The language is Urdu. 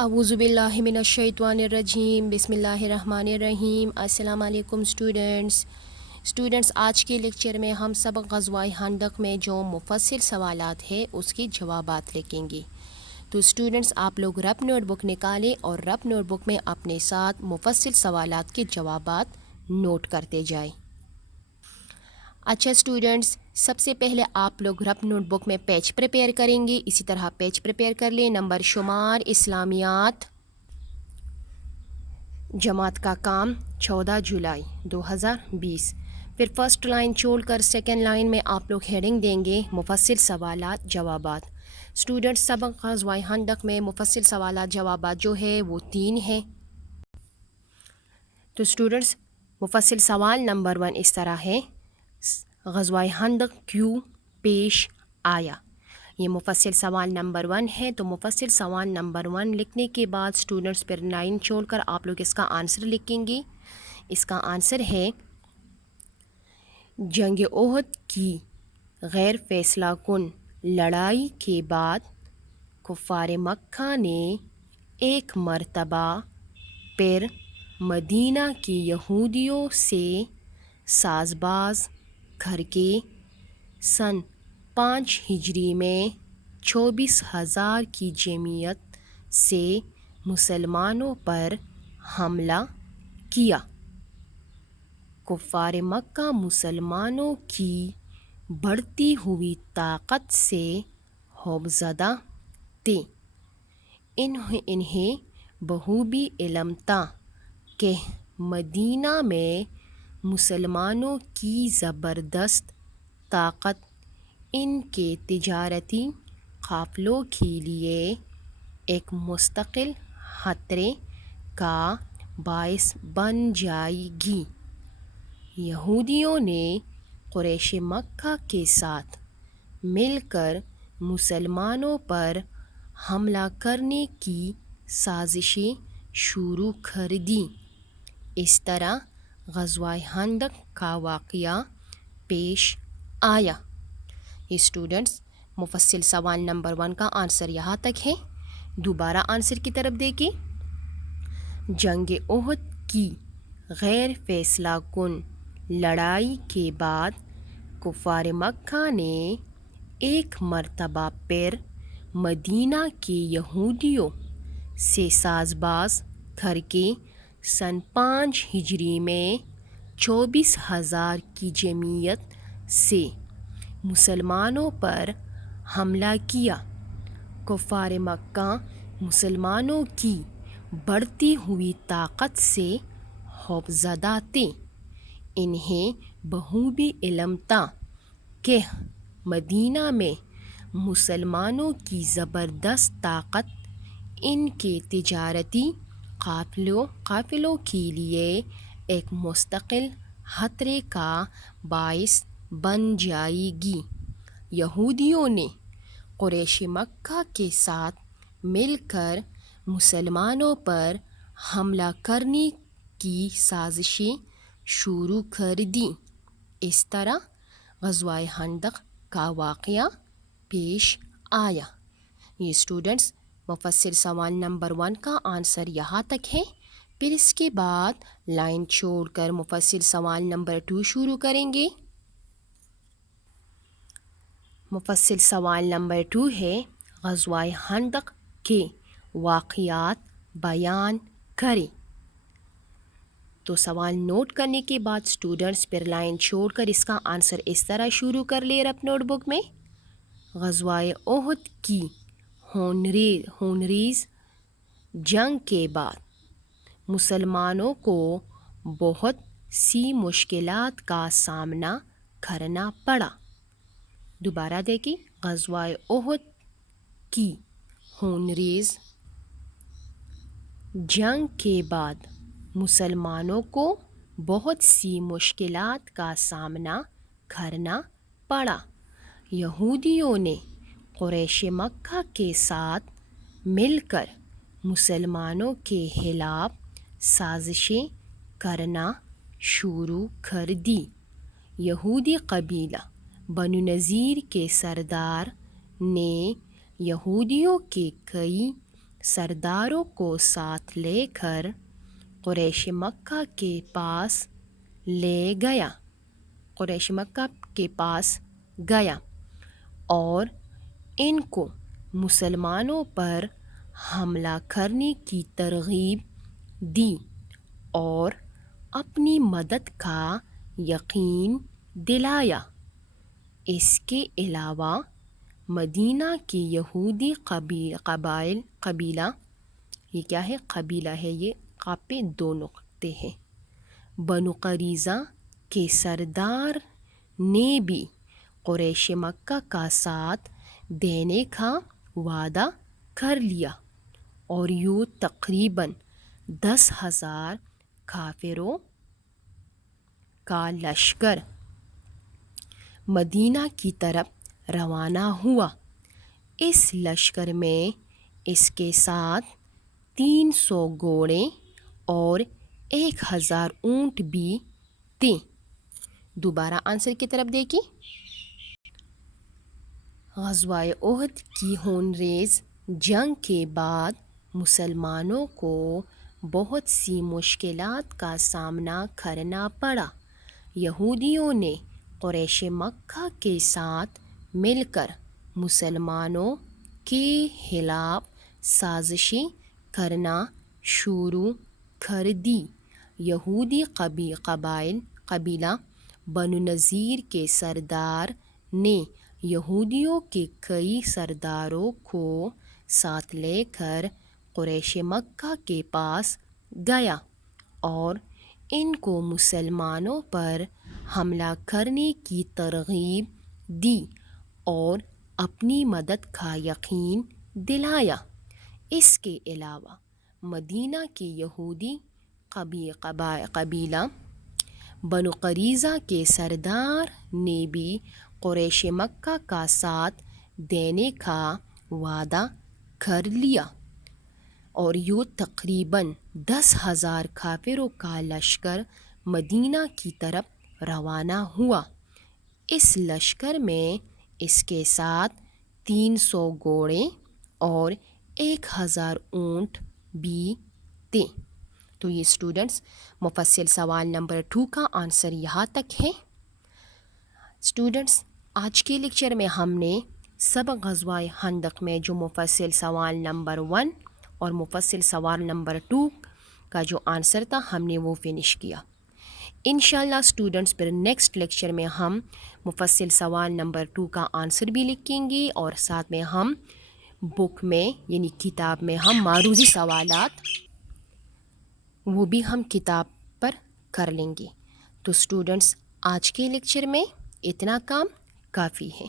اعوذ باللہ من الشیطان الرجیم، بسم اللہ الرحمن الرحیم۔ السلام علیکم اسٹوڈنٹس، آج کے لیکچر میں ہم سبق غزوہ خندق میں جو مفصل سوالات ہیں اس کے جوابات لکھیں گے۔ تو اسٹوڈنٹس، آپ لوگ رب نوٹ بک نکالیں اور رب نوٹ بک میں اپنے ساتھ مفصل سوالات کے جوابات نوٹ کرتے جائیں۔ اچھا اسٹوڈنٹس، سب سے پہلے آپ لوگ رب نوٹ بک میں پیج پریپیئر کریں گے، اسی طرح پیج پریپیئر کر لیں۔ نمبر شمار اسلامیات جماعت کا کام 14 جولائی 2020۔ پھر فرسٹ لائن چھوڑ کر سیکنڈ لائن میں آپ لوگ ہیڈنگ دیں گے مفصل سوالات جوابات۔ اسٹوڈنٹس، سبق غزوہ خندق میں مفصل سوالات جوابات جو ہے وہ 3 ہیں۔ تو اسٹوڈنٹس، مفصل سوال نمبر 1 اس طرح ہے: غزوہ خندق کیوں پیش آیا؟ یہ مفصل سوال نمبر 1 ہے۔ تو مفصل سوال نمبر 1 لکھنے کے بعد اسٹوڈنٹس پھر لائن چھوڑ کر آپ لوگ اس کا آنسر لکھیں گے۔ اس کا آنسر ہے: جنگ احد کی غیر فیصلہ کن لڑائی کے بعد کفار مکہ نے ایک مرتبہ پھر مدینہ کی یہودیوں سے ساز باز کر کے سن 5 ہجری میں 24,000 کی جمعیت سے مسلمانوں پر حملہ کیا۔ کفار مکہ مسلمانوں کی بڑھتی ہوئی طاقت سے خوفزدہ تھے۔ انہیں بخوبی علم تھا کہ مدینہ میں مسلمانوں کی زبردست طاقت ان کے تجارتی قافلوں کے لیے ایک مستقل خطرے کا باعث بن جائے گی۔ یہودیوں نے قریش مکہ کے ساتھ مل کر مسلمانوں پر حملہ کرنے کی سازشیں شروع کر دیں۔ اس طرح غزوہ خندق کا واقعہ پیش آیا۔ اسٹوڈنٹس، مفصل سوال نمبر 1 کا آنسر یہاں تک ہے۔ دوبارہ آنسر کی طرف دیکھیں۔ جنگ احد کی غیر فیصلہ کن لڑائی کے بعد کفار مکہ نے ایک مرتبہ پھر مدینہ کی یہودیوں سے ساز باز کر کے سن 5 ہجری میں 24,000 کی جمعیت سے مسلمانوں پر حملہ کیا۔ کفار مکہ مسلمانوں کی بڑھتی ہوئی طاقت سے خوفزدہ تھے۔ انہیں بخوبی علم تھا کہ مدینہ میں مسلمانوں کی زبردست طاقت ان کے تجارتی قافلوں کے لیے ایک مستقل خطرے کا باعث بن جائے گی۔ یہودیوں نے قریش مکہ کے ساتھ مل کر مسلمانوں پر حملہ کرنے کی سازشیں شروع کر دیں۔ اس طرح غزوہ خندق کا واقعہ پیش آیا۔ یہ اسٹوڈنٹس، مفصل سوال نمبر 1 کا آنسر یہاں تک ہے۔ پھر اس کے بعد لائن چھوڑ کر مفصل سوال نمبر 2 شروع کریں گے۔ مفصل سوال نمبر 2 ہے: غزوہ خندق کے واقعات بیان کریں۔ تو سوال نوٹ کرنے کے بعد اسٹوڈنٹس پھر لائن چھوڑ کر اس کا آنسر اس طرح شروع کر لے رب نوٹ بک میں۔ غزوہ احد کی خونریز جنگ کے بعد مسلمانوں کو بہت سی مشکلات کا سامنا کرنا پڑا۔ دوبارہ دیکھیں۔ غزوہ احد کی خونریز جنگ کے بعد مسلمانوں کو بہت سی مشکلات کا سامنا کرنا پڑا۔ یہودیوں نے قریش مکہ کے ساتھ مل کر مسلمانوں کے خلاف سازشیں کرنا شروع کر دی۔ یہودی قبیلہ بنو نذیر کے سردار نے یہودیوں کے کئی سرداروں کو ساتھ لے کر قریش مکہ کے پاس لے گیا، قریش مکہ کے پاس گیا اور ان کو مسلمانوں پر حملہ کرنے کی ترغیب دی اور اپنی مدد کا یقین دلایا۔ اس کے علاوہ مدینہ کے یہودی قبیلہ یہ کیا ہے؟ قبیلہ ہے، یہ قاف پہ 2 نقطے ہیں، بنو قریظہ کے سردار نے بھی قریش مکہ کا ساتھ دینے کا وعدہ کر لیا اور یوں تقریباً 10,000 کافروں کا لشکر مدینہ کی طرف روانہ ہوا۔ اس لشکر میں اس کے ساتھ 300 گھوڑے اور 1,000 اونٹ بھی تھے۔ دوبارہ آنسر کی طرف دیکھیں۔ غزوہ احد کی خونریز جنگ کے بعد مسلمانوں کو بہت سی مشکلات کا سامنا کرنا پڑا۔ یہودیوں نے قریش مکہ کے ساتھ مل کر مسلمانوں کے خلاف سازشیں کرنا شروع کر دی۔ یہودی قبیلہ بنو نذیر کے سردار نے یہودیوں کے کئی سرداروں کو ساتھ لے کر قریش مکہ کے پاس گیا اور ان کو مسلمانوں پر حملہ کرنے کی ترغیب دی اور اپنی مدد کا یقین دلایا۔ اس کے علاوہ مدینہ کے یہودی قبیلہ بنو قریظہ کے سردار نے بھی قریش مکہ کا ساتھ دینے کا وعدہ کر لیا اور یوں تقریباً 10,000 کافروں کا لشکر مدینہ کی طرف روانہ ہوا۔ اس لشکر میں اس کے ساتھ 300 گھوڑے اور 1,000 اونٹ بھی تھے۔ تو یہ اسٹوڈنٹس مفصل سوال نمبر 2 کا آنسر یہاں تک ہے۔ اسٹوڈنٹس آج کے لیکچر میں ہم نے سبق غزوہ خندق میں جو مفصل سوال نمبر 1 اور مفصل سوال نمبر 2 کا جو آنسر تھا ہم نے وہ فنش کیا۔ انشاءاللہ اسٹوڈنٹس پھر نیکسٹ لیکچر میں ہم مفصل سوال نمبر 2 کا آنسر بھی لکھیں گے اور ساتھ میں ہم بک میں یعنی کتاب میں ہم معروضی سوالات وہ بھی ہم کتاب پر کر لیں گے۔ تو اسٹوڈنٹس آج کے لیکچر میں اتنا کام کافی ہے۔